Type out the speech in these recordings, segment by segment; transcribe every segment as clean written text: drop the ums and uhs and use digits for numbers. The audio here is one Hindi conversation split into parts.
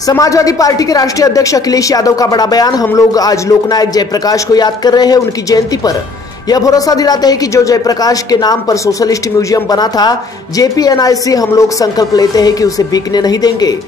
समाजवादी पार्टी के राष्ट्रीय अध्यक्ष अखिलेश यादव का बड़ा बयान। हम लोग आज लोकनायक जयप्रकाश को याद कर रहे हैं। उनकी जयंती पर यह भरोसा दिलाते हैं कि जो जयप्रकाश के नाम पर सोशलिस्ट म्यूजियम बना था JPNIC, हम लोग संकल्प लेते हैं कि उसे बिकने नहीं देंगे।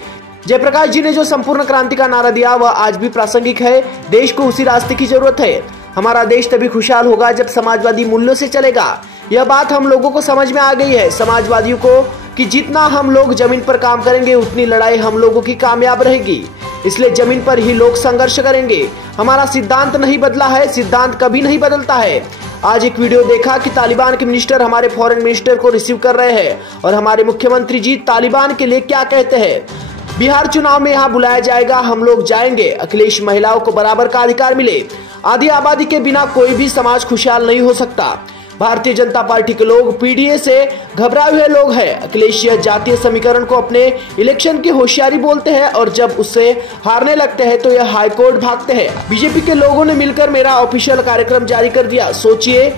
जयप्रकाश जी ने जो संपूर्ण क्रांति का नारा दिया वह आज भी प्रासंगिक है। देश को उसी रास्ते की जरूरत है। हमारा देश तभी खुशहाल होगा जब समाजवादी मूल्यों से चलेगा। यह बात हम लोगों को समझ में आ गई है समाजवादियों को कि जितना हम लोग जमीन पर काम करेंगे उतनी लड़ाई हम लोगों की कामयाब रहेगी। इसलिए जमीन पर ही लोग संघर्ष करेंगे। हमारा सिद्धांत नहीं बदला है, सिद्धांत कभी नहीं बदलता है। आज एक वीडियो देखा कि तालिबान के मिनिस्टर हमारे फॉरेन मिनिस्टर को रिसीव कर रहे हैं और हमारे मुख्यमंत्री जी तालिबान के लिए क्या कहते हैं। बिहार चुनाव में यहाँ बुलाया जाएगा, हम लोग जाएंगे। अखिलेश, महिलाओं को बराबर का अधिकार मिले। आधी आबादी के बिना कोई भी समाज खुशहाल नहीं हो सकता। भारतीय जनता पार्टी के लोग PDA से घबराए हुए लोग हैं। अखिलेश यह जातीय समीकरण को अपने इलेक्शन की होशियारी बोलते हैं और जब उससे हारने लगते हैं तो यह हाईकोर्ट भागते हैं। बीजेपी के लोगों ने मिलकर मेरा ऑफिशियल कार्यक्रम जारी कर दिया। सोचिए,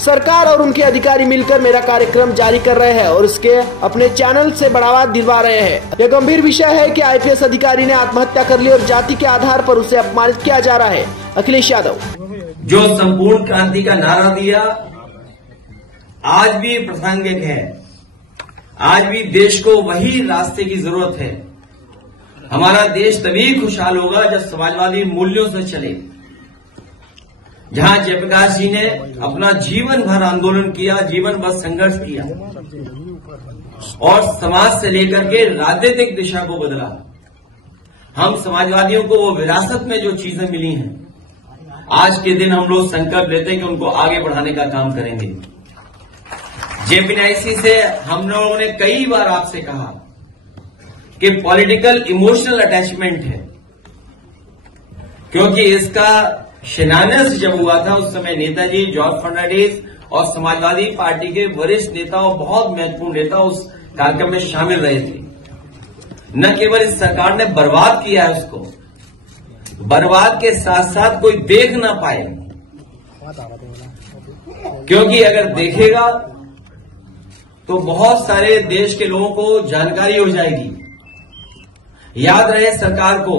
सरकार और उनके अधिकारी मिलकर मेरा कार्यक्रम जारी कर रहे हैं और इसके अपने चैनल से बढ़ावा दिलवा रहे हैं। यह गंभीर विषय है कि IPS अधिकारी ने आत्महत्या कर ली और जाति के आधार पर उसे अपमानित किया जा रहा है। अखिलेश यादव जो संपूर्ण क्रांति का नारा दिया आज भी प्रासंगिक है। आज भी देश को वही रास्ते की जरूरत है। हमारा देश तभी खुशहाल होगा जब समाजवादी मूल्यों से चले। जहां जयप्रकाश जी ने अपना जीवन भर आंदोलन किया, जीवन भर संघर्ष किया और समाज से लेकर के राजनीतिक दिशा को बदला। हम समाजवादियों को वो विरासत में जो चीजें मिली हैं, आज के दिन हम लोग संकल्प लेते हैं कि उनको आगे बढ़ाने का काम करेंगे। JPNIC से हम लोगों ने कई बार आपसे कहा कि पॉलिटिकल इमोशनल अटैचमेंट है, क्योंकि इसका शिलान्यास जब हुआ था उस समय नेताजी जॉर्ज फर्नांडिस और समाजवादी पार्टी के वरिष्ठ नेता और बहुत महत्वपूर्ण नेता उस कार्यक्रम में शामिल रहे थे। न केवल इस सरकार ने बर्बाद किया है उसको, बर्बाद के साथ साथ कोई देख ना पाए, क्योंकि अगर देखेगा तो बहुत सारे देश के लोगों को जानकारी हो जाएगी। याद रहे सरकार को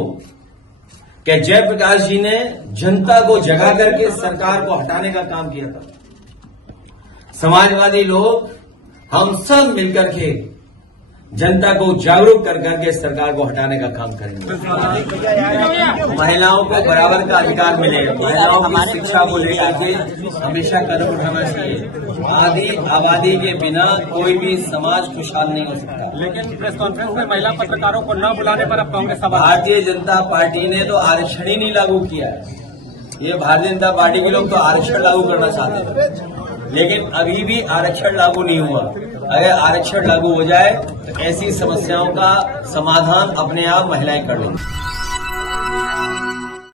कि जयप्रकाश जी ने जनता को जगा करके सरकार को हटाने का काम किया था। समाजवादी लोग हम सब मिलकर के जनता को जागरूक कर करके सरकार को हटाने का काम करेंगे। महिलाओं को बराबर का अधिकार मिलेगा। महिलाओं की शिक्षा को लेकर के हमेशा कदम उठाना चाहिए। आधी आबादी के बिना कोई भी समाज खुशहाल नहीं हो सकता। लेकिन प्रेस कॉन्फ्रेंस में महिला पत्रकारों को न बुलाने पर अब कांग्रेस भारतीय जनता पार्टी ने तो आरक्षण ही नहीं लागू किया है। ये भारतीय जनता पार्टी के लोग तो आरक्षण लागू करना चाहते हैं, लेकिन अभी भी आरक्षण लागू नहीं हुआ। अगर आरक्षण लागू हो जाए तो ऐसी समस्याओं का समाधान अपने आप महिलाएं कर लेंगी।